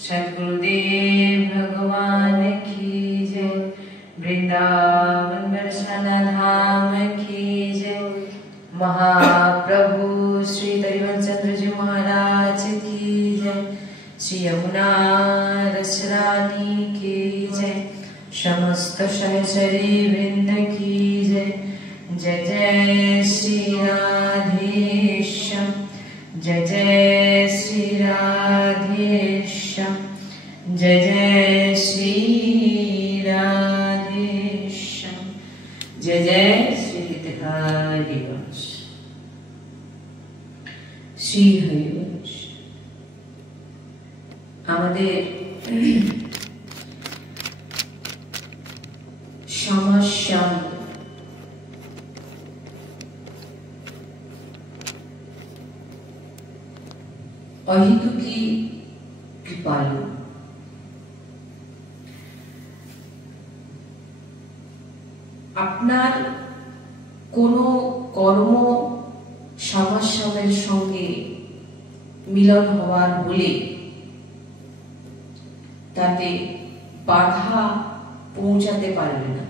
सद्गुरुदेव भगवान की जय। वृंदावन दर्शन धाम की जय। महाप्रभु श्री तरिवनचंद्र जी महाराज की जय। श्री यमुना रस रानी की जय। समस्त सहचरी वृंद की जय। जय जय श्री राधेश्याम। जय जय श्री राधेश्याम। जय जय श्री राधेश्याम। जय जय श्री हरिवंश। श्री हरिवंश আমাদের সমস্যা অহেতুকী কৃপালু। আপনার কোনো কর্ম সমাজের সঙ্গে মিলন হওয়ার বলে তাতে বাধা পৌঁছাতে পারবে না,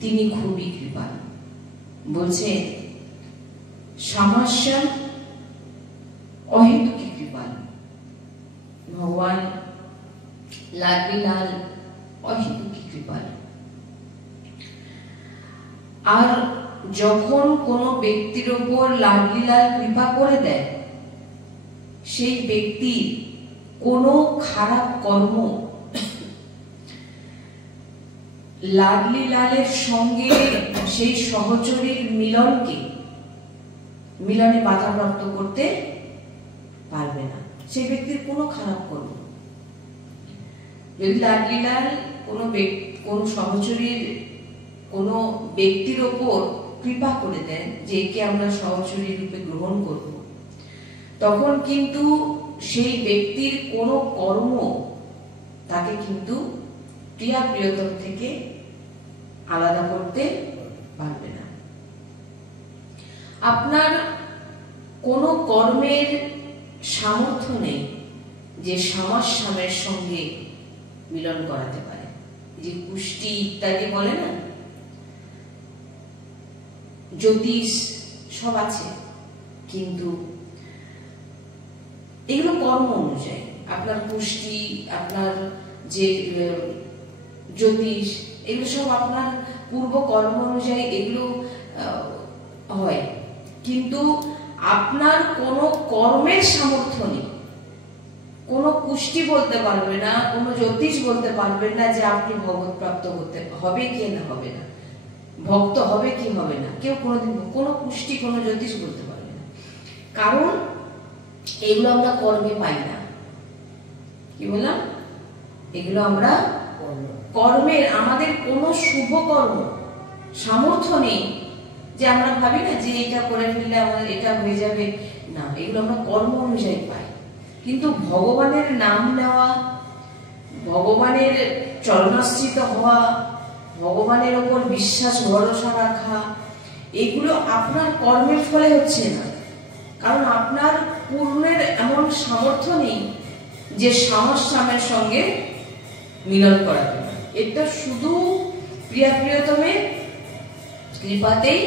তিনি খুবই কৃপালু। বলছেন সমস্যা অহেতুকী কৃপালু। ভগবান লাডলিলাল অহেতুকী কৃপালু। আর যখন কোনো ব্যক্তির উপর লাডলিলাল কৃপা করে দেয়, সেই ব্যক্তির কোনো খারাপ কর্ম লাডলিলালের সঙ্গে সেই সহচরীর মিলনে বাধাপ্রাপ্ত করতে পারবে না। সেই ব্যক্তির কোনো খারাপ কর্ম যদি লাডলিলাল কোন সহচরীর কোন ব্যক্তির ওপর কৃপা করে দেন যে একে আমরা সহচরী রূপে গ্রহণ করব, তখন কিন্তু সেই ব্যক্তির কোনো কর্ম তাকে কিন্তু প্রিয়া প্রিয়তম থেকে আলাদা করতে পারবে না। আপনার কোনো কর্মের সামর্থ্য নেই যে সমাজ-সামের সঙ্গে মিলন করাতে পারে। যে কুষ্টি ইত্যাদি বলে না, জ্যোতিষ সব আছে, কিন্তু এগুলো কর্ম অনুযায়ী। আপনার কুষ্টি, আপনার যে জ্যোতিষ, এগুলো সব আপনার পূর্ব কর্ম অনুযায়ী এগুলো হয়, কিন্তু আপনার কোনো কর্মের সামর্থ্য নেই। কোনো কুষ্টি বলতে পারবে না, কোনো জ্যোতিষ বলতে পারবেন না যে আপনি ভগবত প্রাপ্ত হতে হবে কি না হবে না, ভক্ত হবে কি হবে না। কেউ কোনোদিন কোনো কুষ্টি, কোনো জ্যোতিষ বলতে পারবে না, কারণ এগুলো আমরা কর্মে পাই না। কি বললাম? এগুলো আমরা কর্মের, আমাদের কোনো শুভ কর্ম সামর্থ্য নেই যে আমরা ভাবি না যে এটা করে ফেললে আমাদের এটা হয়ে যাবে, না, এগুলো আমরা কর্ম অনুযায়ী পাই। কিন্তু ভগবানের নাম নেওয়া, ভগবানের চরণাশ্রিত হওয়া, ভগবানের ওপর বিশ্বাস ভরসা রাখা, এগুলো আপনার কর্মের ফলে হচ্ছে না, কারণ আপনার পূর্ণের এমন সামর্থ্য নেই যে সমাজ-সামের সঙ্গে মিলন করাতে পারে। এটা শুধু প্রিয়া প্রিয়তমের কৃপাতেই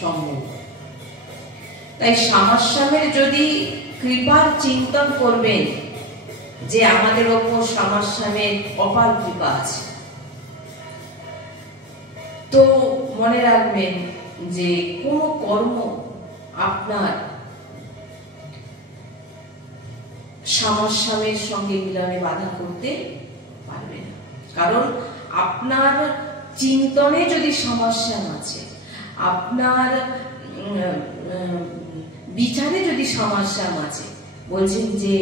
সম্ভব। তাই সমাজ-সামের যদি কৃপার চিন্তন করবেন যে আমাদের ওপর সমাজ-সামের অপার কৃপা আছে, তো মনে রাখবেন যে কোনো কর্ম আপনার সমাজ-সামের সঙ্গে মিলনে বাধা করতে পারবে না। কারণ আপনার চিন্তনে যদি সমস্যা আছে, আপনার বিচারে যদি সমস্যা আছে, বলছেন যে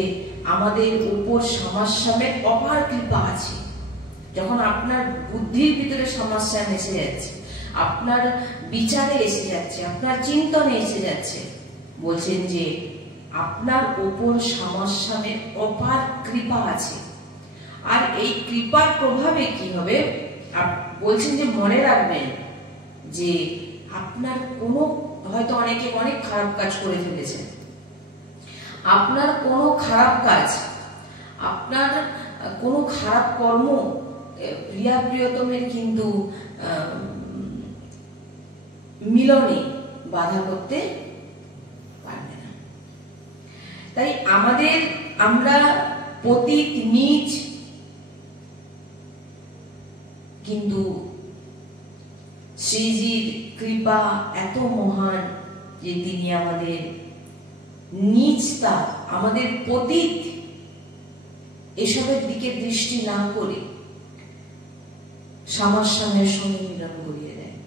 আমাদের উপর সমাজ-সামের অপার কৃপা আছে। যখন আপনার বুদ্ধির ভিতরে সমস্যা এসে যাচ্ছে, আপনার বিচারে এসে যাচ্ছে, আপনার চিন্তনে এসে যাচ্ছে, বলছেন যে আপনার উপর সমাজ-সামের অপার কৃপা আছে। আর এই কৃপার প্রভাবে কি হবে, বলছেন যে মনে রাখবেন যে আপনার কোনো, হয়তো অনেকে অনেক খারাপ কাজ করে ফেলেছেন, আপনার কোনো খারাপ কাজ, আপনার কোনো খারাপ কর্ম প্রিয়া প্রিয়তমের কিন্তু মিলনে বাধা করতে পারবে না। তাই আমরা পতিত নীচ, কিন্তু শ্রীজির কৃপা এত মহান যে তিনি আমাদের নীচতা, আমাদের পতিত এসবের দিকে দৃষ্টি না করে শ্যামাস্বামীর সঙ্গে মিলন করিয়ে দেয়।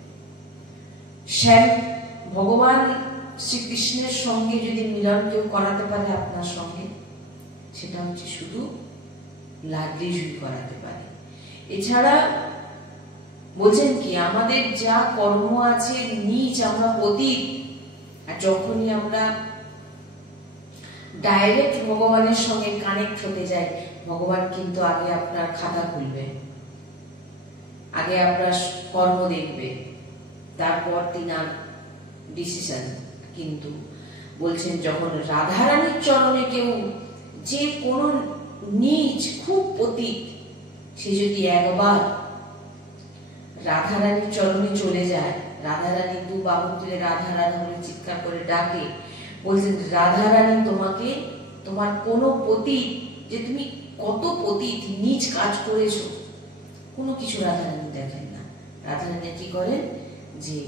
শ্যাম ভগবান শ্রীকৃষ্ণের সঙ্গে যদি মিলন কেউ করাতে পারে আপনার সঙ্গে, সেটা হচ্ছে শুধু লাডলি জুই করাতে পারে। এছাড়া বলছেন কি, আমাদের যা কর্ম আছে নিজ, আমরা পতিত, আর যখনই আমরা ডাইরেক্ট ভগবানের সঙ্গে কানেক্ট হতে যাই, ভগবান কিন্তু আগে আপনার খাতা খুলবে, আগে আপনার কর্ম দেখবে, তারপর তিনার ডিসিশন। কিন্তু বলছেন যখন রাধারানীর চরণে কেউ, যে কোনো নিজ খুব পতিত, সে যদি একবার রাধারানীর চরণে চলে যায়, রাধারানী দু বাহু তুলে রাধা রাধা বলে চিৎকার করে ডাকে, বলছেন রাধারানী তোমাকে, তোমার কোনো পতিত, যে তুমি কত পতিত নিজ কাজ করেছো, কোনো কিছু রাধারানী দেখেন না। রাধারানী কি করেন, যে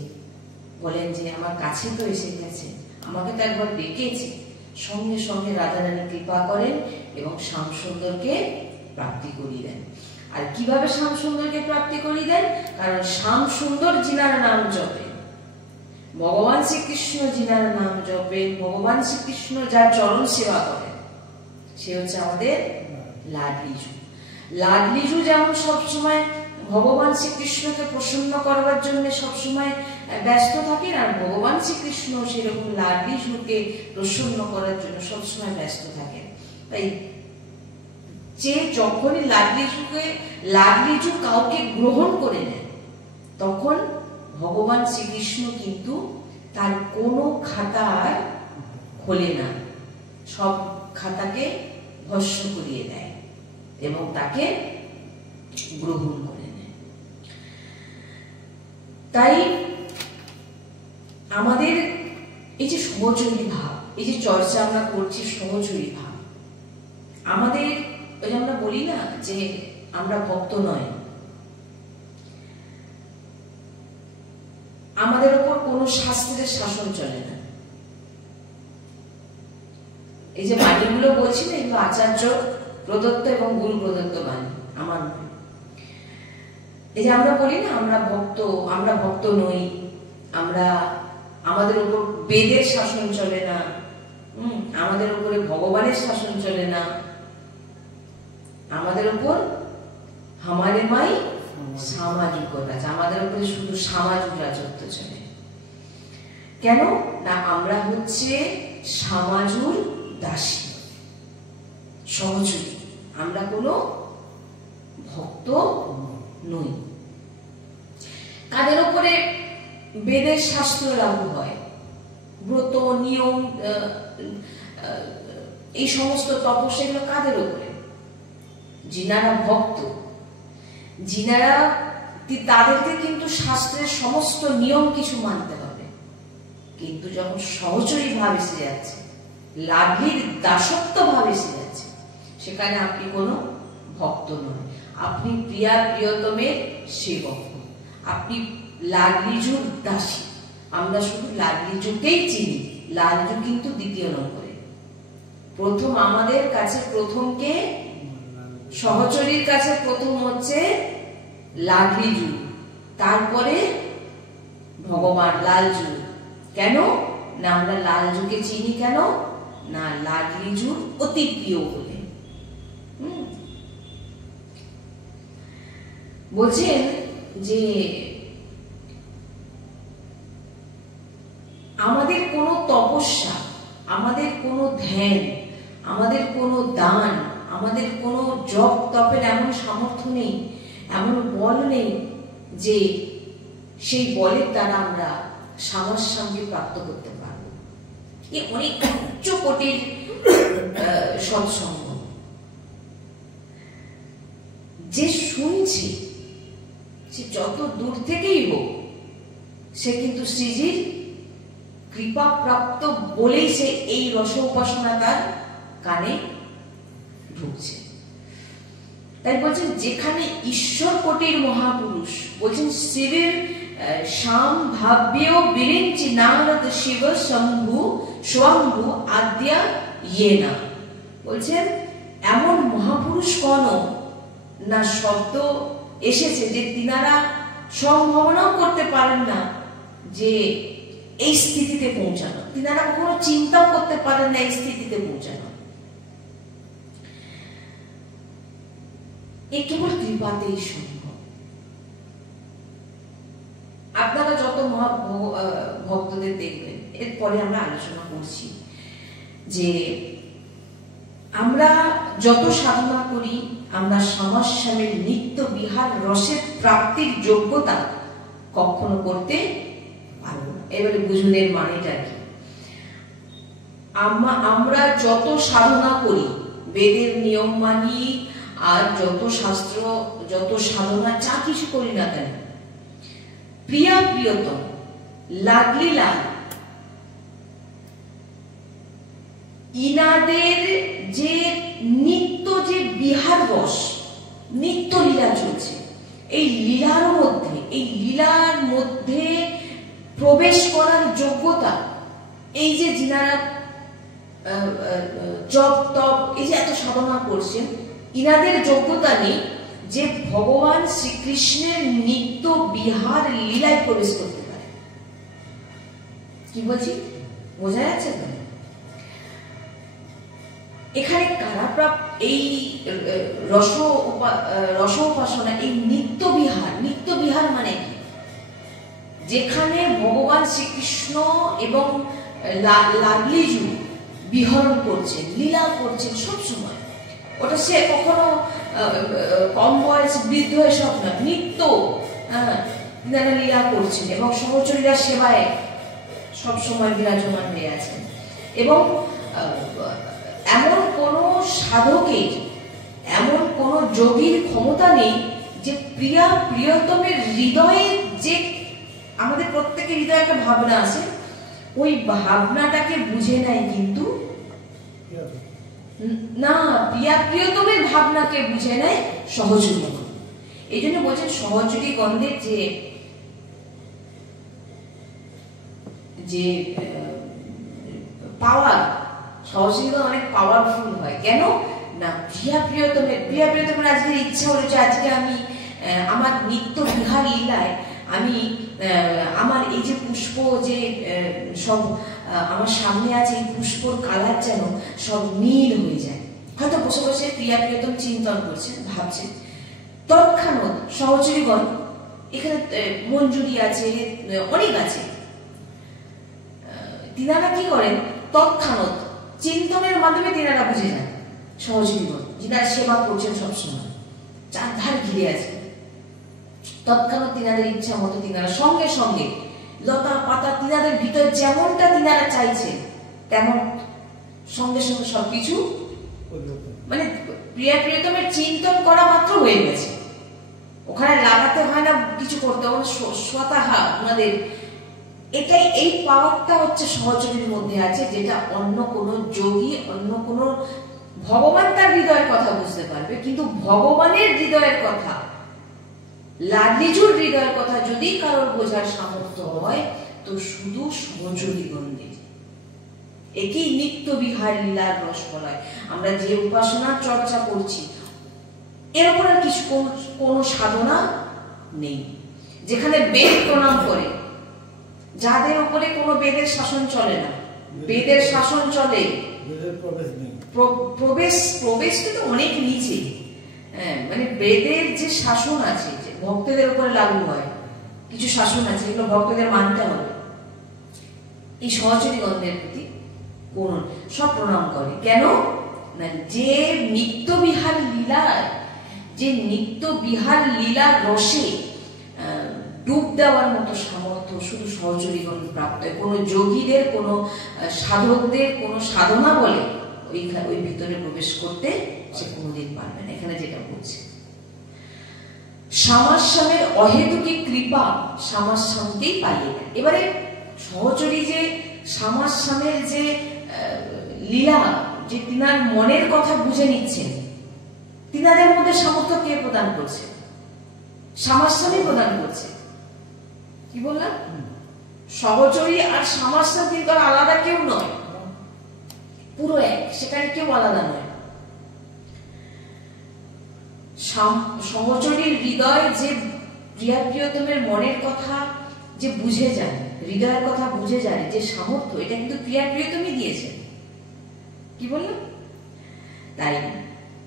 বলেন যে আমার কাছে তো এসে গেছে, আমাকে তো একবার ডেকেছে, সঙ্গে সঙ্গে রাধারানী কৃপা করেন এবং শ্যাম সুন্দরকে প্রাপ্তি করিয়ে দেন। আর কিভাবে শ্যাম সুন্দরকে প্রাপ্তি করিয়ে দেন? কারণ শ্যাম সুন্দর যিনার নাম জপে, ভগবান শ্রীকৃষ্ণ যিনার নাম জপে, ভগবান শ্রীকৃষ্ণ যার চরণ সেবা করেন, সে হচ্ছে আমাদের লাডলিজু। লাডলিজু যেমন সবসময় ভগবান শ্রীকৃষ্ণকে প্রসন্ন করবার জন্য সবসময় ব্যস্ত থাকেন, আর ভগবান শ্রীকৃষ্ণ সেরকম লাডলিজুকে প্রসন্ন করার জন্য সবসময় ব্যস্ত থাকেন। তাই যে যখনই লাডলিজু কাউকে গ্রহণ করে নেন, তখন ভগবান শ্রীকৃষ্ণ কিন্তু তার কোনো খাতা আর খোলে না, সব খাতাকে ভস্ম করিয়ে দেয় এবং তাকে গ্রহণ করে নেয়। তাই আমাদের এই যে সহচরী ভাব, এই যে চর্চা আমরা করছি সহচরী ভাব, আমাদের ওই যে আমরা বলি না যে আমরা ভক্ত নয়, আমাদের উপর কোনো শাস্ত্রের শাসন চলে না। এই যে বাণীগুলো বলছি না, এগুলো আচার্য প্রদত্ত এবং গুরু প্রদত্ত বাণী, আমার নয়। এই যে আমরা বলি না আমরা ভক্ত নই, আমাদের উপর বেদের শাসন চলে না, আমাদের উপরে ভগবানের শাসন চলে না, আমাদের উপর হামারে মাই সামাজিকতা, আমাদের উপরে শুধু সামাজিক রাজত্ব চলে। কেন না? আমরা হচ্ছে সমাজুর দাসী, সহচরী, আমরা কোনো ভক্ত নই। কাদের উপরে বেদের শাস্ত্র লাগু হয়, ব্রত নিয়ম, এই সমস্ত তপস্যা, এগুলো কাদের উপরে? যিনারা ভক্ত, যিনারা, তাদেরকে কিন্তু শাস্ত্রের সমস্ত নিয়ম কিছু মানতে হবে। কিন্তু যখন সহচরী ভাব এসে যাচ্ছে, লাভের দাসত্ব ভাব এসে যাচ্ছে, সেখানে আপনি কোনো ভক্ত নন, আপনি প্রিয়া প্রিয়তমের সেবক, আপনি লাডলিজুর দাসী। আমরা শুধু লাডলিজুকেই চিনি, লাডলিজু কিন্তু দ্বিতীয় নম্বরে। প্রথম আমাদের কাছে প্রথমকে, সহচরীর কাছে প্রথম হচ্ছে লাডলিজু, তারপরে ভগবান লালজু। কেন না? আমরা লালজুকে চিনি কেন না? লাডলিজুর অতি প্রিয় বলে। বলছেন যে আমাদের কোনো তপস্যা, আমাদের কোনো ধ্যান, আমাদের কোনো দান, আমাদের কোনো জপ তপের এমন সামর্থ্য নেই, এমন বল নেই যে সেই বলের দ্বারা আমরা সামাস্যামকে প্রাপ্ত করতে পারবো। এই অনেক উচ্চ কোটির সৎসঙ্গ। যে শুনছে সে যত দূর থেকেই হোক, সে কিন্তু শ্রীজির কৃপা প্রাপ্ত বলেই সে এই রস উপাসনা তার কানে ঢুকছে। তাই বলছেন যেখানে ঈশ্বর কোটির মহাপুরুষ, বলছেন শিবের শ্যাম ভাব্য বিরিঞ্চি নারদ শিব শম্ভু স্বম্ভু আদ্যা ইয়েনা। বলছেন এমন মহাপুরুষ কোন না শব্দ এসেছে যে তিনারা সম্ভাবনাও করতে পারেন না যে এই স্থিতিতে পৌঁছানো, তিনারা কখনো চিন্তাও করতে পারেন না এই স্থিতিতে পৌঁছানো। এই কেবল কৃপাতেই সম্ভব। আপনারা যত ভক্তদের দেখবেন, এরপরে আমরা আলোচনা করছি যে আমরা যত সাধনা করি, আমরা শ্যামাশ্যামের নিত্য বিহার রসের প্রাপ্তির যোগ্যতা কখনো করতে পারবো না। এবারে বুঝুন এর মানেটা কি। আমরা যত সাধনা করি, বেদের নিয়ম মানি, আর যত শাস্ত্র, যত সাধনা, যা কিছু করি না কেন, প্রিয়া প্রিয়তম, লাগলি লাগ, ইনাদের যে নিত্য যে বিহার রস, নিত্য লীলা চলছে, এই লীলার মধ্যে, এই লীলার মধ্যে প্রবেশ করার যোগ্যতা, এই যে যিনারা জপ তপ, এই যে এত সাধনা করছেন, ইনাদের যোগ্যতা নেই যে ভগবান শ্রীকৃষ্ণের নিত্য বিহার লীলায় প্রবেশ করতে পারে। কি বলছি, বোঝা যাচ্ছে তো? এখানে কারাপ্রাপ্ত এই রস উপাসনা, এই নিত্য বিহার, নিত্য বিহার মানে কি? যেখানে ভগবান শ্রীকৃষ্ণ এবং লাডলিজু বিহরণ করছেন, লীলা করছেন সব সময়। ওটা সে কখনো কম বয়স, বৃদ্ধ এসব না, নিত্য তিনারা লীলা করছেন এবং সহচরীরা সেবায় সব সময় বিরাজমান হয়ে আছেন। এবং এমন কোন সাধকের, এমন কোন যোগীর ক্ষমতা নেই যে প্রিয়া প্রিয়তমের হৃদয়ে, যে আমাদের প্রত্যেকের হৃদয়ে একটা ভাবনা আছে, ওই ভাবনাটাকে বুঝে নেয়, কিন্তু না, প্রিয়া প্রিয়তমের ভাবনাকে বুঝে নেয় সহচরীগণ। এই জন্য বলছেন সহচরীগণদের যে পাওয়ার, সহচরীগণ অনেক পাওয়ারফুল হয়। কেন না, প্রিয়া প্রিয়তমের আজকের ইচ্ছা হলো যে আজকে আমি আমার নিত্য বিহার লীলায় আমি আমার এই যে পুষ্প, যে সব আমার সামনে আছে, এই পুষ্পর কালার যেন সব নীল হয়ে যায়। হয়তো বসে বসে প্রিয়া প্রিয়তম চিন্তন করছেন, ভাবছেন। তৎক্ষণাৎ সহচরীগণ, এখানে মঞ্জুরি আছে, অনেক আছে, তিনারা কি করেন, তৎক্ষণাৎ চিন্তনের মাধ্যমে তিনারা বুঝে যান। সহচরীগণ যিনারা সেবা করছেন সবসময়, চারধার ঘিরে আছে, তৎক্ষণাৎ তিনাদের ইচ্ছা মতো তিনারা সঙ্গে সঙ্গে লতা পাতা তিনাদের ভিতর যেমনটা তিনারা চাইছেন তেমন সঙ্গে সঙ্গে সবকিছু, মানে প্রিয়া প্রিয়তমের চিন্তন করা মাত্র হয়ে গেছে। ওখানে লাগাতে হয় না, কিছু করতে হয়, স্বতহা ওনাদের এটাই, এই পাওয়ারটা হচ্ছে সহচরীর মধ্যে আছে, যেটা অন্য কোন যোগী, অন্য কোন, ভগবান তার হৃদয়ের কথা বুঝতে পারবে, কিন্তু ভগবানের হৃদয়ের কথা, লাডলিজুর হৃদয়ের কথা যদি কারোর বোঝার সামর্থ্য হয়, তো শুধু সহচরীগণদের। একই নিত্য বিহার লীলার রস বলায়। আমরা যে উপাসনার চর্চা করছি, এর উপর আর কিছু কোন সাধনা নেই। যেখানে বেদ প্রণাম করে, যাদের উপরে কোনো বেদের শাসন চলে না, বেদের শাসন চলে, প্রবেশ তো অনেক নিচে, মানে বেদের যে শাসন আছে, যে ভক্তদের উপরে লাগু হয়, কিছু শাসন আছে, এগুলো ভক্তদের মানতে হবে। এই সহচরীগণদের প্রতি কোন সব প্রণাম করে। কেন না, যে নিত্য বিহার লীলায়, যে নিত্য বিহার লীলার রসে ডুব দেওয়ার মতো সামর্থ্য শুধু সহচরীগণ প্রাপ্ত হয়। কোনো যোগীদের, কোনো সাধকদের, কোনো সাধনা বলে ওই ভিতরে প্রবেশ করতে সে কোনোদিন পারবে না। এখানে যেটা বলছে, সামাস্যামের অহেতুকী কৃপা সামাস্যামকেই পাইয়ে দেয়। এবারে সহচরী যে সামাস্যামের যে লীলা, যে তিনার মনের কথা বুঝে নিচ্ছেন, তিনাদের মধ্যে সামর্থ্য কে প্রদান করছে? সামাস্যামই প্রদান করছে। কি বললাম? সহচরী আর সামাস্যাম কিন্তু আলাদা কেউ নয়, পুরো এক, সেখানে কেউ আলাদা নয়। সহচরীর হৃদয় যে প্রিয়া প্রিয়তমের মনের কথা যে বুঝে যায়, হৃদয়ের কথা বুঝে যায়, যে সামর্থ্য, এটা কিন্তু প্রিয়া প্রিয়তমই দিয়েছেন। কি বললাম? তাই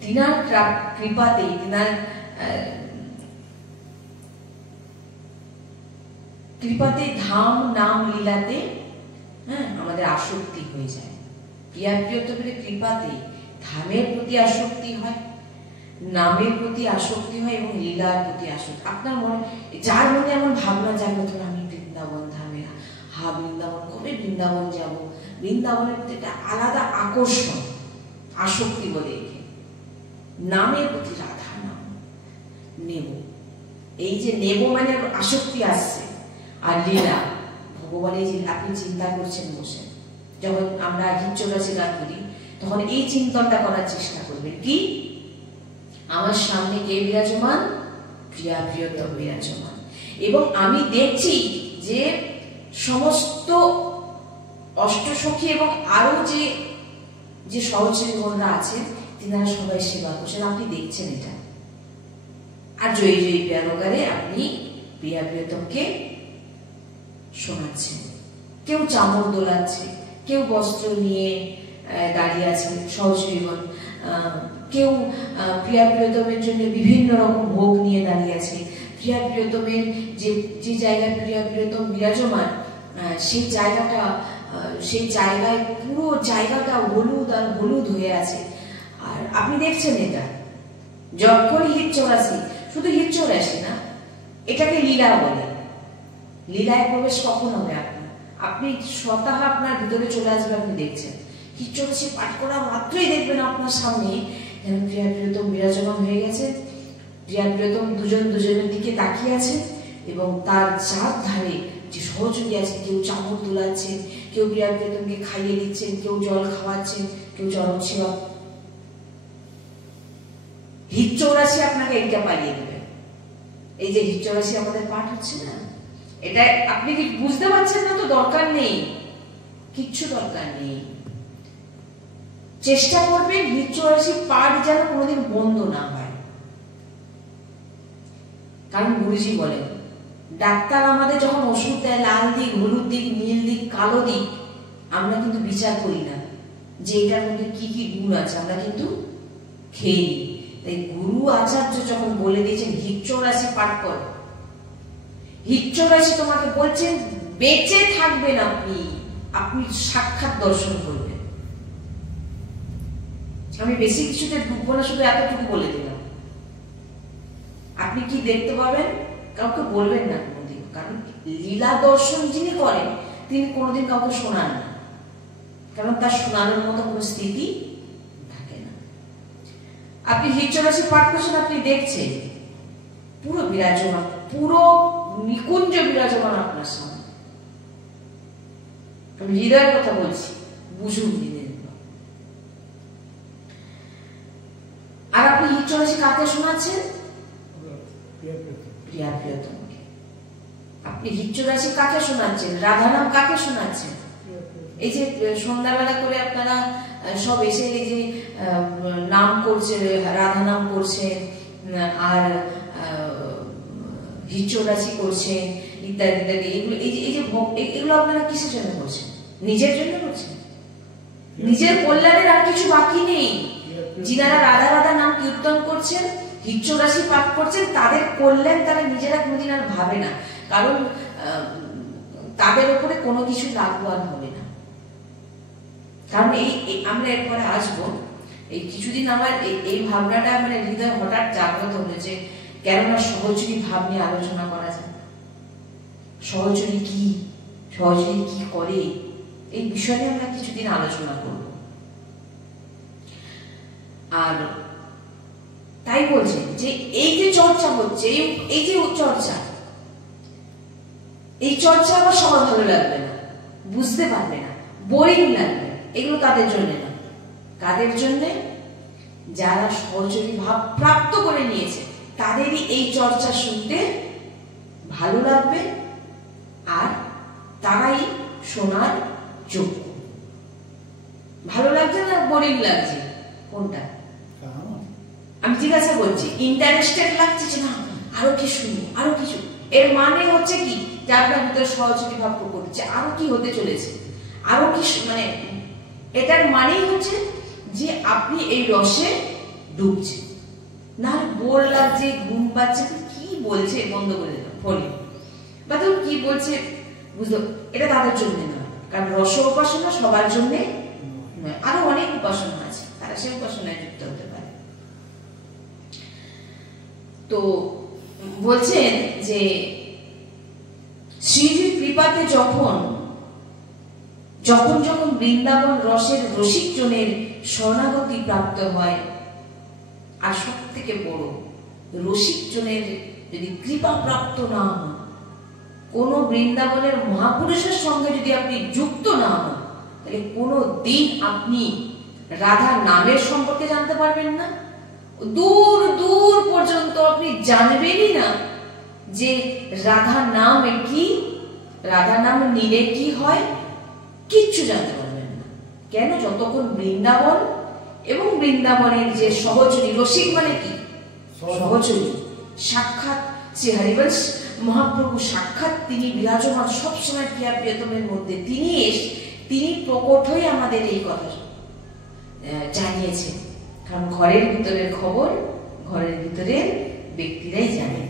তিনার কৃপাতে, তিনার কৃপাতে ধাম নাম লীলাতে আমাদের আসক্তি হয়ে যায়। প্রিয়া প্রিয়তমের কৃপাতে ধামের প্রতি আসক্তি হয়, নামের প্রতি আসক্তি হয় এবং লীলার প্রতি আসক্তি। আপনার মনে, যার মনে এমন ভাবনা জাগ্রত, আমি বৃন্দাবন ধামে, বৃন্দাবন, কবে বৃন্দাবন যাব, বৃন্দাবনের প্রতি একটা আলাদা আকর্ষণ, আসক্তি বলে একে। নামের প্রতি, রাধা নাম নেব, এই যে নেব মানে আসক্তি আসছে। আর লীলা, ভগবানের যে আপনি চিন্তা করছেন বসে, যখন আমরা হিচ্চরাচি গান করি তখন এই চিন্তনটা করার চেষ্টা করবেন, কি আমার সামনে কে বিরাজমান? প্রিয়া প্রিয়তম বিরাজমান। এবং আমি দেখছি যে সমস্ত অষ্টসখী এবং আরো যে সহচরীগণরা আছেন, তিনারা সবাই সেবা করছেন, আপনি দেখছেন এটা। আর জয়ী জয়ী প্রিয়ানগারে আপনি প্রিয়া প্রিয়তমকে শোনাচ্ছেন। কেউ চামর দোলাচ্ছে, কেউ বস্ত্র নিয়ে দাঁড়িয়ে আছে সহচরীগণ, কেউ প্রিয়া প্রিয়তমের জন্য বিভিন্ন রকম ভোগ নিয়ে দাঁড়িয়ে আছে। প্রিয়া প্রিয়তমের যে জায়গায় প্রিয়া প্রিয়তম বিরাজমান, সেই জায়গায় পুরো জায়গাটা হলুদ আর হলুদ হয়ে আছে। আর আপনি দেখছেন এটা। যখন হিচ্চরাশি, শুধু হিচ্চরাশি না, এটাকে লীলা বলে। লীলায় প্রবেশ কখন হবে? আপনি স্বতঃ আপনার ভিতরে চলে আসবে, আপনি দেখছেন। হিচ্চরাশি পাঠ করা মাত্রই দেখবেন আপনার সামনে যেন প্রিয়া প্রিয়তম বিরাজমান হয়ে গেছে। প্রিয়া প্রিয়তম দুজনের দিকে তাকিয়ে আছে এবং তার চার ধারে যে সহযোগী আছে, কেউ চামড় তোলাচ্ছেন, কেউ প্রিয়া প্রিয়তমকে খাইয়ে দিচ্ছেন, কেউ জল খাওয়াচ্ছেন, কেউ চরণ সেবা। হিচ্চরাশি আপনাকে এইটা পাইয়ে দেবে। এই যে হিচ্চরাশি আমাদের পাঠ হচ্ছে না, এটা আপনি কি বুঝতে পারছেন না? তো দরকার নেই, কিচ্ছু দরকার নেই। চেষ্টা করবেন হিচ্চরাশি পাঠ যেন কোনোদিন বন্ধ না হয়। কারণ গুরুজি বলেন, ডাক্তার আমাদের যখন ওষুধ দেয়, লাল দিক, হলুদ দিক, নীল দিক, কালো দিক, আমরা কিন্তু বিচার করি না যে এটার মধ্যে কি কি গুণ আছে, আমরা কিন্তু খেয়ে নিই। তাই গুরু আচার্য যখন বলে দিয়েছেন হিচ্চরাশি পাঠ করো, হিচ্চরাশি তোমাকে বলছেন বেঁচে থাকবেন, আপনি সাক্ষাৎ দর্শন করবেন। আমি বেশি কিছুতে ঢুকবো না, শুধু এতটুকু বলে দিলাম। আপনি কি দেখতে পাবেন? কাউকে বলবেন না কোনোদিন, কারণ লীলা দর্শন যিনি করেন তিনি কোনোদিন কাউকে শোনান না, কারণ তার শোনানোর মতো কোনো স্থিতি থাকে না। আপনি হিচ্চরাশি পাঠ করছেন, আপনি দেখছেন পুরো বিরাজমান, পুরো নিকুঞ্জ বিরাজমান আপনার সামনে। আমি হৃদয়ের কথা বলছি, বুঝুন দিনের। আর আপনি হিচ্চরাশি কাকে শোনাচ্ছেন? প্রিয়া প্রিয়তমকে। আপনি হিচ্চরাশি কাকে শোনাচ্ছেন? রাধা নাম কাকে শোনাচ্ছেন? এই যে সন্ধ্যাবেলা করে আপনারা সব এসে এই যে নাম করছে, রাধা নাম করছে আর হিচ্চরাশি করছে ইত্যাদি ইত্যাদি, এগুলো আপনারা কিসের জন্য করছেন? নিজের জন্য করছেন? নিজের কল্যাণের আর কিছু বাকি নেই। যিনারা রাধা রাধা নাম কীর্তন করছেন, হিচ্চরাশি পাঠ করছেন, তাদের কল্যাণ তারা নিজেরা কোনোদিন আর ভাবে না, কারণ তাদের উপরে কোনো কিছু লাগবান হবে না। কারণ আমরা এরপরে আসবো, এই কিছুদিন আমার এই ভাবনাটা মানে হৃদয় হঠাৎ জাগ্রত হয়েছে, কেননা সহচরী ভাব নিয়ে আলোচনা করা যায়। সহচরী কি, সহচরী কি করে, এই বিষয়ে আমরা কিছুদিন আলোচনা করব। আর তাই বলছেন যে এই যে চর্চা হচ্ছে, এই যে চর্চা, এই চর্চা আবার সবার ভালো লাগবে না, বুঝতে পারবে না, বোরিং লাগবে। এগুলো তাদের জন্য না। কাদের জন্য? যারা সহচরী ভাব প্রাপ্ত করে নিয়েছে তাদেরই এই চর্চা শুনতে ভালো লাগবে, আর তারাই শোনার যোগ্য। ভালো লাগছে না বোরিং লাগছে? কোনটা? আমি জিজ্ঞাসা করছি। ইন্টারেস্টেড লাগছে যে না আরো কি শুনবো, আরো কিছু। এর মানে হচ্ছে কি যে আপনার ভিতরে সহযোগী ভাব প্রকট হচ্ছে, আরো কি হতে চলেছে, আরো কি, মানে এটার মানেই হচ্ছে যে আপনি এই রসে ডুবছেন। না বোর লাগছে, ঘুম পাচ্ছে, কি বলছে বন্ধ করে দিলাম ফোনে, বা ধরুন কি বলছে বুঝলো, এটা তাদের জন্য না। কারণ রস উপাসনা সবার জন্য নয়, আরো অনেক উপাসনা আছে, তারা সেই উপাসনায় যুক্ত হতে পারে। তো বলছেন যে শ্রীজির কৃপাতে যখন যখন যখন বৃন্দাবন রসের রসিক জনের শরণাগতি প্রাপ্ত হয়, আর সব থেকে বড় রসিক জনের যদি কৃপা প্রাপ্ত না হন, কোন বৃন্দাবনের মহাপুরুষের সঙ্গে যদি আপনি যুক্ত না হন, তাহলে কোনো দিন আপনি রাধা নামের সম্পর্কে জানতে পারবেন না। দূর দূর পর্যন্ত আপনি জানবেনই না যে রাধা নাম কি, রাধা নাম নিলে কি হয়, কিচ্ছু জানতে পারবেন না। কেন? যতক্ষণ বৃন্দাবন এবং বৃন্দাবনের যে সহচরী, রসিক মানে কি সহচরী, সাক্ষাৎ শ্রী হরিবংশ মহাপ্রভু সাক্ষাৎ তিনি বিরাজমান সবসময় প্রিয়া প্রিয়তমের মধ্যে, তিনি প্রকট হয়ে আমাদের এই কথা জানিয়েছেন। কারণ ঘরের ভিতরের খবর ঘরের ভিতরের ব্যক্তিরাই জানেন।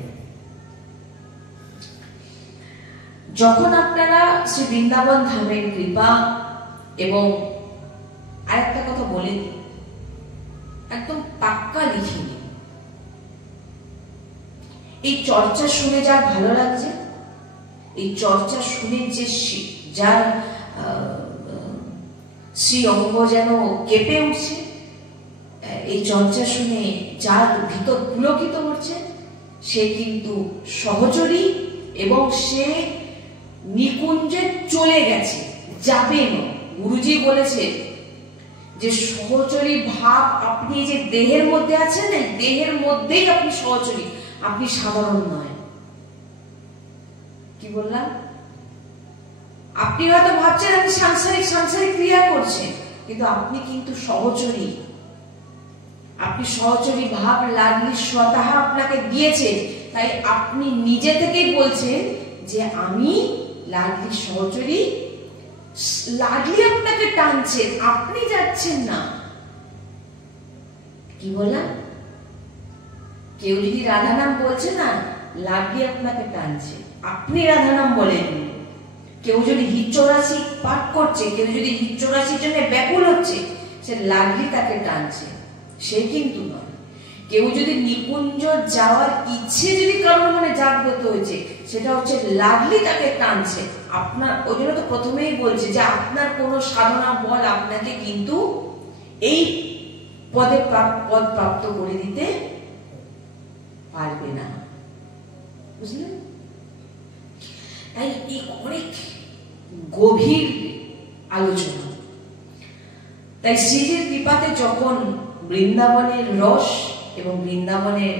যখন আপনারা শ্রী বৃন্দাবন ধামের কৃপা, এবং আরেকটা কথা বলে দিই, একদম পাক্কা লিখে নিন, এই চর্চা শুনে যার ভালো লাগছে, এই চর্চা শুনে যে যার শ্রী অঙ্গ যেন কেঁপে উঠছে, এই চর্চা শুনে যার ভিতর পুলকিত হচ্ছে, সে কিন্তু সহচরী, এবং সে নিকুঞ্জে চলে গেছে, যাবে না। গুরুজি বলেছে যে সহচরী ভাব আপনি যে দেহের মধ্যে আছেন, দেহের মধ্যেই আপনি সহচরী, আপনি সাধারণ নয়। কি বললাম? আপনি হয়তো ভাবছেন আপনি সাংসারিক ক্রিয়া করছেন, কিন্তু আপনি কিন্তু সহচরী। আপনি সহচরী ভাব লাগলি স্বতঃ আপনাকে দিয়েছে, তাই আপনি নিজে থেকেই বলছেন যে আমি লাগলি সহচরী। লাগলি আপনাকে টানছে, আপনি যাচ্ছেন না। কি বললাম? কেউ যদি রাধা নাম বলছে না, লাগলি আপনাকে টানছে, আপনি রাধা নাম বলেননি। কেউ যদি হিচ্চৌরাশি পাঠ করছে, কেউ যদি হিচ্চৌরাশির জন্য ব্যাকুল হচ্ছে, সে লাগলি তাকে টানছে, সে কিন্তু নয়। কেউ যদি নিকুঞ্জ যাওয়ার ইচ্ছে যদি কারোর মনে জাগ্রত হয়েছে, সেটা হচ্ছে লাগলি তাকে টানছে। আপনার ওই জন্য তো প্রথমেই বলছে যে আপনার কোন সাধনা বল আপনাকে কিন্তু এই পদ প্রাপ্ত করে দিতে পারবে না। বুঝলেন? তাই এই অনেক গভীর আলোচনা। তাই শ্রীজির কৃপাতে যখন বৃন্দাবনের রস এবং বৃন্দাবনের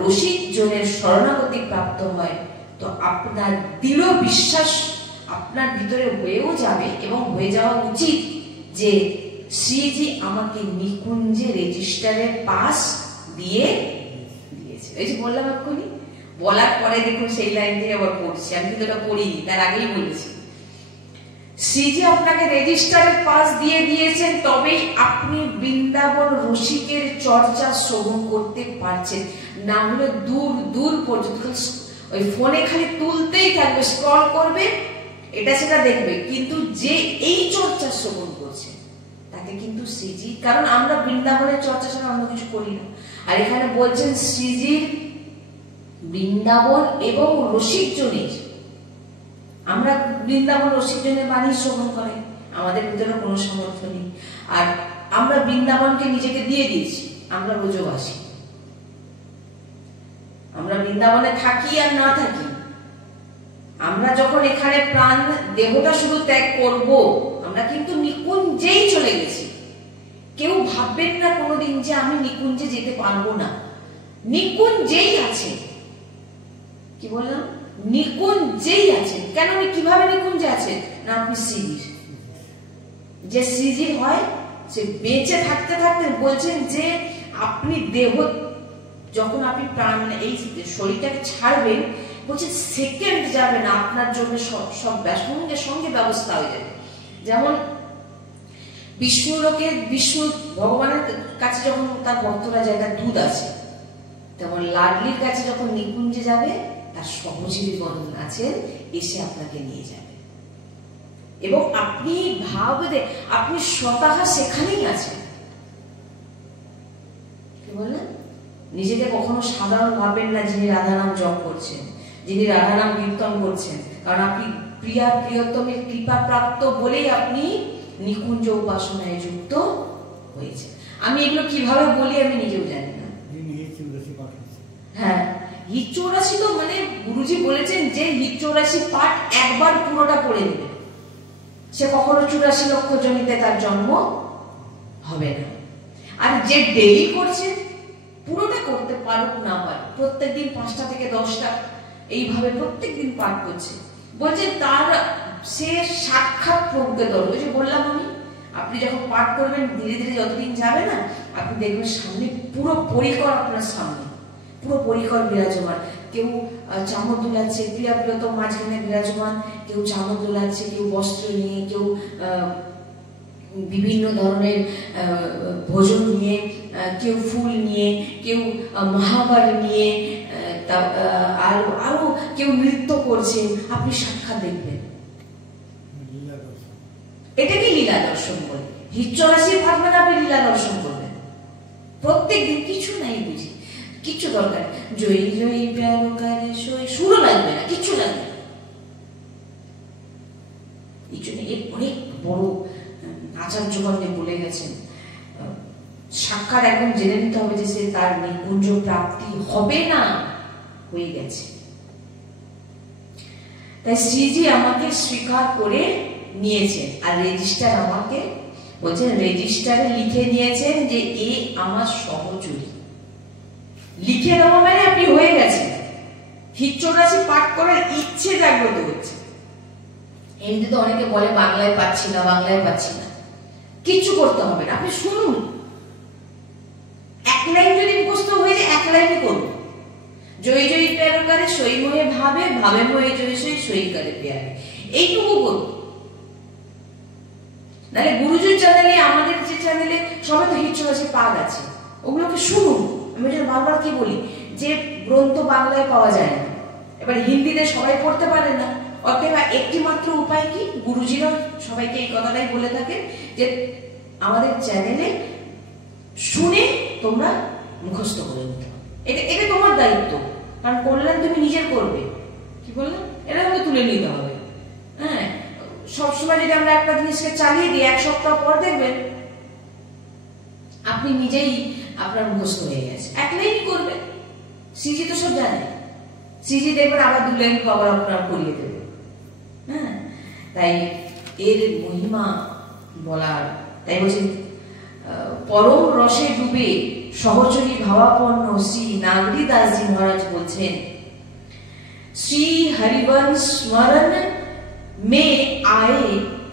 রসিক জনের শরণাগতি প্রাপ্ত হয়, তো আপনার দৃঢ় বিশ্বাস আপনার ভিতরে হয়েও যাবে, এবং হয়ে যাওয়া উচিত যে শ্রীজি আমাকে নিকুঞ্জে রেজিস্টারের পাস দিয়েছে। এই যে বললাম এক্ষুনি, বলার পরে দেখুন সেই লাইন থেকে আবার পড়ছি, আমি কিন্তু এটা পড়িনি, তার আগেই বলেছি। শ্রীজি আপনাকে রেজিস্টারের পাস দিয়ে দিয়েছেন, তবেই আপনি বৃন্দাবন রসিকের চর্চা শ্রবণ করতে পারছেন। না হলে দূর দূর পর্যন্ত ওই ফোনে খালি তুলতেই থাকবে, স্ক্রল করবে, এটা সেটা দেখবে, কিন্তু যে এই চর্চা শ্রবণ করছে তাকে কিন্তু শ্রীজি, কারণ আমরা বৃন্দাবনের চর্চা ছাড়া অন্য কিছু করি না। আর এখানে বলছেন শ্রীজির বৃন্দাবন এবং রসিক জনের, আমরা বৃন্দাবন রসিক জনের বাণী শ্রবণ করে, আমাদের ভিতরে কোনো সামর্থ্য নেই। আর আমরা বৃন্দাবনকে নিজেকে দিয়ে দিয়েছি, আমরা ব্রজবাসী। আমরা বৃন্দাবনে থাকি আর না থাকি, আমরা যখন এখানে প্রাণ দেহটা শুধু ত্যাগ করব, আমরা কিন্তু নিকুঞ্জেই চলে গেছি। কেউ ভাববেন না কোনোদিন যে আমি নিকুঞ্জে যেতে পারবো না, নিকুঞ্জেই আছে। কি বললাম? নিকুঞ্জেই আছে। কেন? কিভাবে নিকুঞ্জে আছে? না আপনি শ্রীজির, যে শ্রীজির হয় সে বেঁচে থাকতে থাকতে বলছেন যে আপনি দেহ যখন আপনি প্রাণ এই শরীরটাকে ছাড়বেন, বলছেন সেকেন্ড যাবে না আপনার জন্য সব সঙ্গে সঙ্গে ব্যবস্থা হয়ে যাবে। যেমন বিষ্ণু লোকে, বিষ্ণু ভগবানের কাছে যখন তার ভক্তরা যায় তার দুধ আছে, তেমন লাডলির কাছে যখন নিকুঞ্জে যাবে তার সহজীবন আছেন, এসে আপনাকে নিয়ে যাবে। এবং আপনি ভাববে আপনি স্বতঃ সেখানেই আছেন। কি বললেন? নিজেকে কখনো সাধারণ ভাববেন না যিনি রাধা নাম জপ করছেন, যিনি রাধা নাম কীর্তন করছেন, কারণ আপনি প্রিয়া প্রিয়তমের কৃপা প্রাপ্ত বলেই আপনি নিকুঞ্জ উপাসনায় যুক্ত হয়েছে। আমি এগুলো কিভাবে বলি আমি নিজেও জানি না। হ্যাঁ, হিট 84 তো মানে গুরুজি বলেছেন যে হিট 84 পাঠ একবার পুরোটা পড়ে নেবে, সে কখনো 84 লক্ষ জনিতে তার জন্ম হবে না। আর যে ডেইলি করছে, পুরোটা করতে পারুক না পারুক, প্রত্যেকদিন 5টা থেকে 10টা এইভাবে প্রত্যেকদিন পাঠ করছে, বলছে তার সে সাক্ষাৎ প্রজ্ঞে দল। ওই যে বললাম আমি, আপনি যখন পাঠ করবেন ধীরে ধীরে যতদিন যাবে না, আপনি দেখবেন সামনে পুরো পরিকর, আপনার সামনে পুরো পরিকর বিরাজমান। কেউ চামর দুলাচ্ছে, প্রিয়া প্রিয়তম মাঝখানে বিরাজমান, কেউ চামর দুলাচ্ছে, কেউ বস্ত্র নিয়ে, কেউ বিভিন্ন ধরনের ভোজন নিয়ে, কেউ ফুল নিয়ে, কেউ মহাবার নিয়ে, আরো কেউ নৃত্য করছে। আপনি সাক্ষাৎ দেখবেন, এটাকে লীলা দর্শন বলে। হিট 84 পাঠ মানে আপনি লীলা দর্শন করবেন প্রত্যেকদিন। কিছু নাই বুঝি, কিচ্ছু দরকার, জয়ী জয়ী প্যারকারে সই, সুরও লাগবে না, কিচ্ছু লাগবে না। এই জন্য এর অনেক বড় আচার্যগণ বলে গেছেন, সাক্ষাৎ একদম জেনে নিতে হবে যে সে তার নিকুঞ্জ প্রাপ্তি হবে না, হয়ে গেছে। তাই শ্রীজি আমাকে স্বীকার করে নিয়েছেন, আর রেজিস্টার আমাকে বলছেন, রেজিস্টারে লিখে নিয়েছেন যে এ আমার সহচরী। লিখে দেওয়া মানে আপনি হয়ে গেছেন। হিট 84 পাঠ করার ইচ্ছে জাগ্রত হচ্ছে। এমনি তো অনেকে বলে বাংলায় পাচ্ছি না, বাংলায় পাচ্ছি না, কিচ্ছু করতে হবে না, আপনি শুনুন। এক লাইন যদি মুখস্থ হয়ে যায়, এক লাইনই করুন। জয়ী জয়ী প্যারকারে সই মোহে ভাবে, ভাবে মোহে জয়ী সই, সই করে প্যারে, এইটুকু করুন। নাহলে গুরুজির চ্যানেলে, আমাদের যে চ্যানেলে সবাই তো হিট 84 পাঠ আছে, ওগুলোকে শুনুন। আমি যেন বারবার কি বলি যে গ্রন্থ বাংলায় পাওয়া যায় না, এবার হিন্দিতে সবাই পড়তে পারে না, অতএব একটি মাত্র উপায় কি, গুরুজিরা সবাইকে এই কথাটাই বলে থাকেন যে আমাদের চ্যানেলে শুনে তোমরা মুখস্থ করে নিতে হবে। এটা তোমার দায়িত্ব, কারণ কল্যাণ তুমি নিজের করবে। কি বললাম? এটা তোমাকে তুলে নিতে হবে। হ্যাঁ, সবসময় যদি আমরা একটা জিনিসকে চালিয়ে দিই, এক সপ্তাহ পর দেখবেন আপনি নিজেই আপনার মুখস্থ হয়ে গেছে, এক লাইনই করবেন। শ্রীজি তো সব জানে, শ্রীজি দেখবেন আবার 2 লাইন আবার আপনার করিয়ে দেবে। হ্যাঁ, তাই এর মহিমা বলার, তাই বলছেন পরম রসে ডুবে সহচরী ভাবাপন্ন শ্রী নাগরী দাসজি মহারাজ বলছেন, শ্রী হরিবংশ স্মরণ মে आए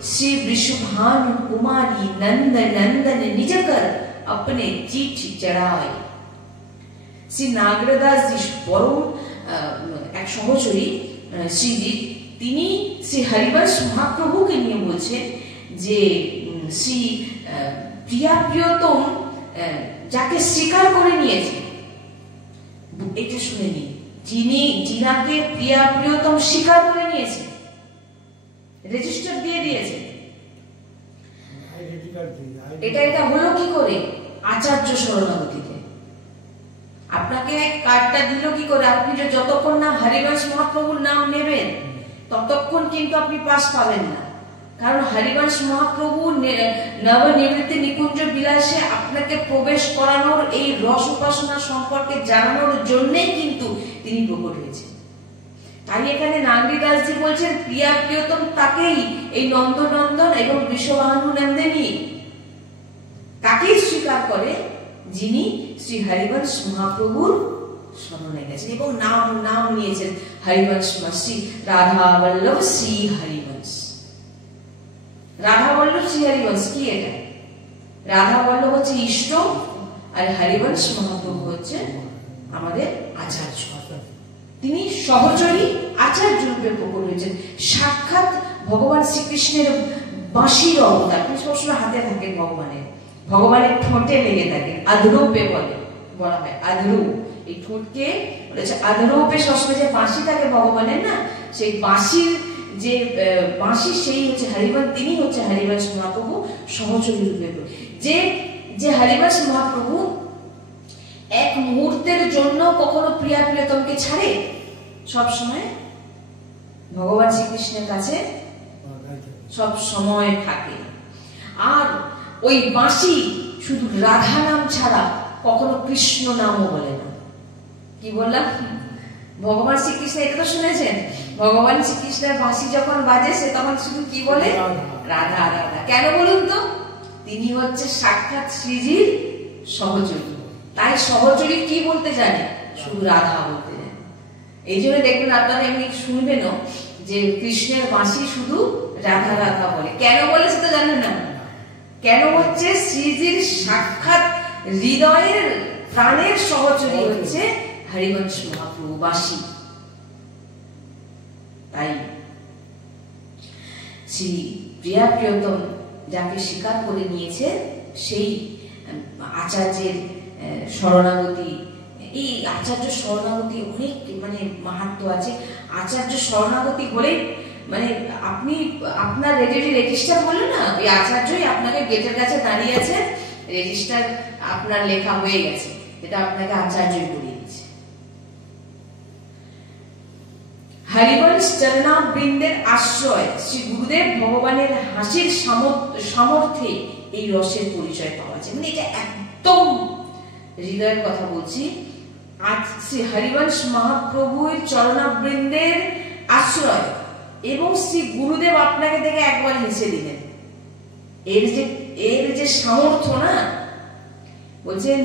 श्री वृषभानु कुमारी नंद नंदन निज कर अपने चिट्ठी चढ़ाए। শ্রী নাগরদাস জি পরম এক সহচরী শ্রীজি, তিনি শ্রী হরিবংশ মহাপ্রভুকে নিয়ে বলছেন যে শ্রী প্রিয়া প্রিয়তম যাকে স্বীকার করে নিয়েছে, এটা শুনে নিন, যিনাকে প্রিয়া প্রিয়তম স্বীকার করে নিয়েছে, রেজিস্টার দিয়ে দিয়েছে। এটা হলো কি করে? আচার্য শরণাগতিতে। আপনাকে কার্ডটা দিল কি করে? আপনি যতক্ষণ না হরিবংশ মহাপ্রভুর নাম নেবেন ততক্ষণ কিন্তু আপনি পাস পাবেন না, কারণ হরিবংশ মহাপ্রভু নবনিবৃত্তি নিকুঞ্জ বিলাসে আপনাকে প্রবেশ করানোর, এই রস উপাসনা সম্পর্কে জানানোর জন্যই কিন্তু তিনি প্রকট হয়েছেন। তাই এখানে নাগরী দাসজি বলছেন প্রিয়া প্রিয়তম তাকেই, এই নন্দনন্দন এবং বৃষভানু নন্দিনী তাকেই স্বীকার করে যিনি শ্রী হরিবংশ মহাপ্রভুর শরণে গেছেন এবং নাম নিয়েছেন হরিবংশ, শ্রী রাধা বল্লভ শ্রী হরিবংশ। রাধা বল্লভ শ্রী হরিবংশ কি? এটা রাধা বল্লভ হচ্ছে ইষ্ট, আর হরিবংশ মহাপ্রভু হচ্ছে আমাদের আচার্য। তিনি সহচরী আচার্য রূপে প্রকট হয়েছেন। সাক্ষাৎ ভগবান শ্রীকৃষ্ণের বাঁশির অবতার। তিনি সবসময় হাতে থাকেন ভগবানের ঠোঁটে লেগে থাকেন, আধরূপে বলা হয়। আধরূপ, এই ঠোঁটকে বলেছে আধরূপে সবসময় যে বাঁশি থাকে ভগবানের, না সেই বাঁশির যে বাঁশি সেই হচ্ছে হরিবংশ। তিনি হচ্ছে হরিবংশ মহাপ্রভু সহচরী রূপে। যে হরিবংশ মহাপ্রভু এক মুহূর্তের জন্য কখনো প্রিয়া প্রিয়তমকে ছাড়ে, সব সময় ভগবান শ্রীকৃষ্ণের কাছে সব সময় থাকে। আর ওই বাঁশি শুধু রাধা নাম ছাড়া কখনো কৃষ্ণ নামও বলে না। কি বললাম? ভগবান শ্রীকৃষ্ণ, এটা তো শুনেছেন, ভগবান শ্রীকৃষ্ণের বাঁশি যখন বাজে সে তখন শুধু কি বলে? রাধা রাধা। কেন বলুন তো? তিনি হচ্ছে সাক্ষাৎ শ্রীজির সহচরী। তাই সহচরী কি বলতে জানে? শুধু রাধা বলতে জানে। এই জন্য দেখবেন আপনারা এমনি শুনবেনও যে কৃষ্ণের বাঁশি শুধু রাধা রাধা বলে। কেন বলে সেটা জানেন না? কেন হচ্ছে শ্রীজির সাক্ষাৎ হৃদয়ের প্রাণের সহচরী হচ্ছে হরিবংশ মহাপ্রভু বাঁশি। তাই শ্রী প্রিয়া প্রিয়তম যাকে স্বীকার করে নিয়েছে সেই আচার্যের শরণাগতি, এই আচার্য শরণাগতি অনেক মাহাত্ম্য আছে। আচার্য শরণাগতি হলে আপনি আপনার রেজিস্টার বললেন না, ওই আচার্যই আপনাকে গেটের কাছে দাঁড়িয়ে আছে, রেজিস্টার আপনার লেখা হয়ে গেছে, এটা আপনাকে আচার্যই করিয়ে দিচ্ছে। হরিবংশ চরণাবৃন্দের আশ্রয় শ্রী গুরুদেব ভগবানের হাসির সামর্থ্যে এই রসের পরিচয় পাওয়া যায়। এটা একদম হৃদয়ের কথা বলছি। আজ শ্রী হরিবংশ মহাপ্রভুর চরণাবৃন্দের আশ্রয় এবং শ্রী গুরুদেব আপনাকে দেখে একবার হেসে দিলেন, এর যে সামর্থ্য, না বলছেন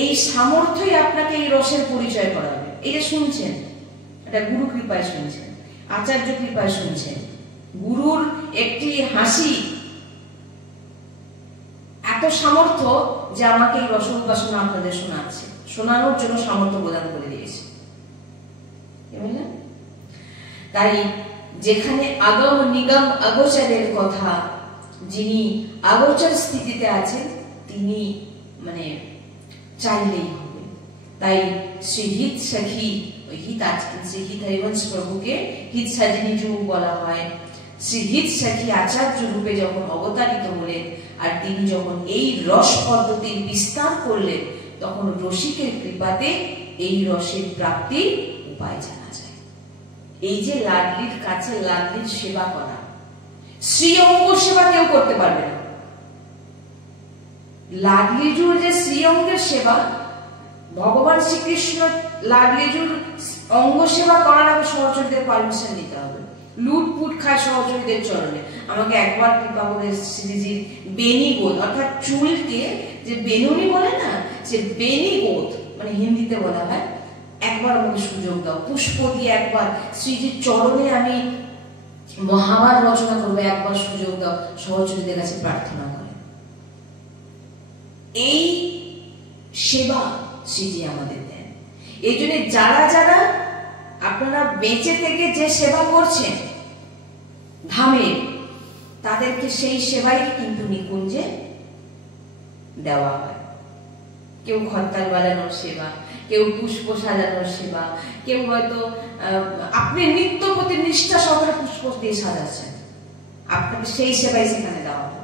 এই সামর্থ্যই আপনাকে এই রসের পরিচয় করাবে। এই যে শুনছেন, এটা গুরু কৃপায় শুনছেন, আচার্য কৃপায় শুনছেন। গুরুর একটি হাসি এত সামর্থ্য যে আমাকে এই রস উপাসনা আপনাদের শোনানোর জন্য সামর্থ্য প্রদান করে দিয়েছে। তাই যেখানে আগম নিগম অগোচরের কথা, যিনি আগোচর স্থিতিতে আছেন তিনি চাইলেই হবে। তাই শ্রী হিত সখী, শ্রী হিত হরিবংশ প্রভুকে হিত সাজিনী যুগ বলা হয়। শ্রী হিত সখী আচার্য রূপে যখন অবতারিত হলেন আর তিনি যখন এই রস পদ্ধতির বিস্তার করলেন, তখন রসিকের কৃপাতে এই রসের প্রাপ্তির উপায় জানা যায়। এই যে লাডলির কাছে লাডলির সেবা করা, শ্রী অঙ্গ সেবা কেউ করতে পারবে না। লাডলিজুর যে শ্রী অঙ্গের সেবা, ভগবান শ্রীকৃষ্ণ লাডলিজুর অঙ্গ সেবা করার আগে সহচরীদের পারমিশন নিতে হবে। লুটপুট খায় সহচরীদের চরণে। আমাকে একবার কৃপা করে শ্রীজির বেনি গোদ, অর্থাৎ চুলকে যে বেনুনি বলে না, সে বেনি গোদ হিন্দিতে বলা হয়, একবার আমাকে সুযোগ দাও, পুষ্প দিয়ে একবার শ্রীজির চরণে আমি মহাভারত রচনা করবো, একবার সুযোগ দাও, সহচরীদের কাছে প্রার্থনা করে। এই সেবা শ্রীজি আমাদের দেন। এই জন্য যারা যারা আপনারা বেঁচে থেকে যে সেবা করছেন ধামে, তাদেরকে সেই সেবাই কিন্তু নিকুঞ্জে দেওয়া হয়। কেউ ঘরতাল বাজানোর সেবা, কেউ পুষ্প সাজানোর সেবা, কেউ হয়তো আপনি নিত্য প্রতি নিষ্ঠা সহকারে পুষ্প দিয়ে সাজাচ্ছেন, আপনাকে সেই সেবাই সেখানে দেওয়া হবে।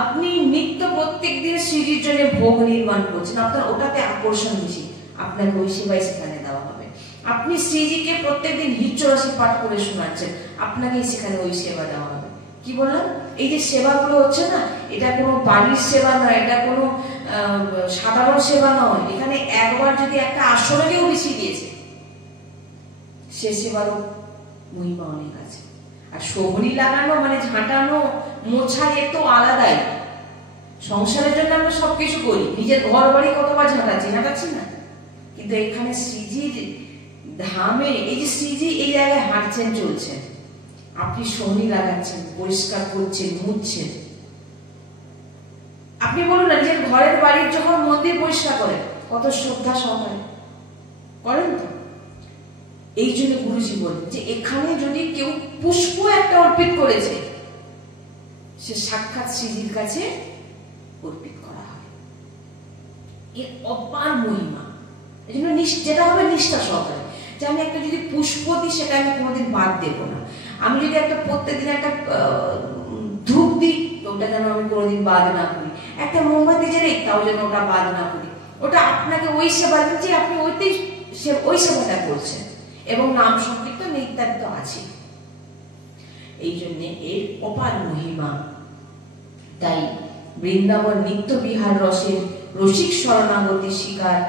আপনি নিত্য প্রত্যেক দিন শ্রীজির জন্য ভোগ নির্মাণ করছেন, আপনার ওটাতে আকর্ষণ বেশি, আপনাকে ওই সেবাই সেখানে দেওয়া হবে। আপনি শ্রীজিকে প্রত্যেকদিন হিচ্ছরাশি পাঠ করে শোনাচ্ছেন, আপনাকে সেখানে ওই সেবা দেওয়া হবে। কি বললাম, এই যে সেবাগুলো হচ্ছে না, এটা কোনো বাড়ির সেবা নয়, এটা কোনো সাধারণ সেবা নয়। এখানে একবার যদি একটা আসরেও বেশি দিয়েছে, সে সেবারও মহিমা অনেক আছে। আর শোভনী লাগানো মানে ঝাঁটানো মোছা, এ তো আলাদাই। সংসারের জন্য আমরা সবকিছু করি, নিজের ঘর বাড়ি কতবার ঝাঁটাচ্ছি না, কিন্তু এখানে শ্রীজির ধামে এই যে শ্রীজি এই জায়গায় হাঁটছেন চলছেন, আপনি শোভনী লাগাচ্ছেন, পরিষ্কার করছেন, মুছছেন। আপনি বলুন না, নিজের ঘরের বাড়ির যখন মন্দির পরিষ্কার করেন কত শ্রদ্ধা সহকারে করেন তো। এই জন্য গুরুজি বলেন যে এখানে যদি কেউ পুষ্প একটা অর্পিত করেছে, সে সাক্ষাৎ শ্রীজির কাছে অর্পিত করা হয়। এর অপার মহিমা। এই জন্য যেটা হবে নিষ্ঠা সহকারে, যে আমি একটা যদি পুষ্প দিই সেটা আমি কোনোদিন বাদ দেব না। আমি যদি একটা প্রত্যেকদিন একটা ধূপ দিই, ওটা যেন আমি কোনোদিন বাদ না করি। একটা মোমবাতি জ্বালাই, তাও যেন ওটা বাদ না করি। ওটা আপনাকে ওই সেবা দিচ্ছে, আপনি ওই সেবাটা করছেন, এবং নাম সংকীর্তন ইত্যাদি তো আছে। এই জন্যে এর অপার মহিমা। তাই বৃন্দাবন নিত্য বিহার রসের রসিক শরণাগতি শিকার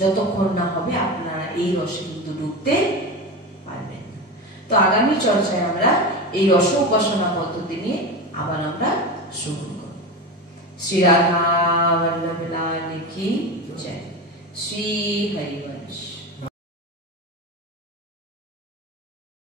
যতক্ষণ না হবে, আপনারা এই রসে কিন্তু ডুবতে পারবেন না। তো আগামী চর্চায় আমরা এই রস উপাসনা পদ্ধতি নিয়ে আবার আমরা শ্রবণ করব। শ্রী রাধা বল্লভ লাল কি জয়। শ্রী হরিবংশ।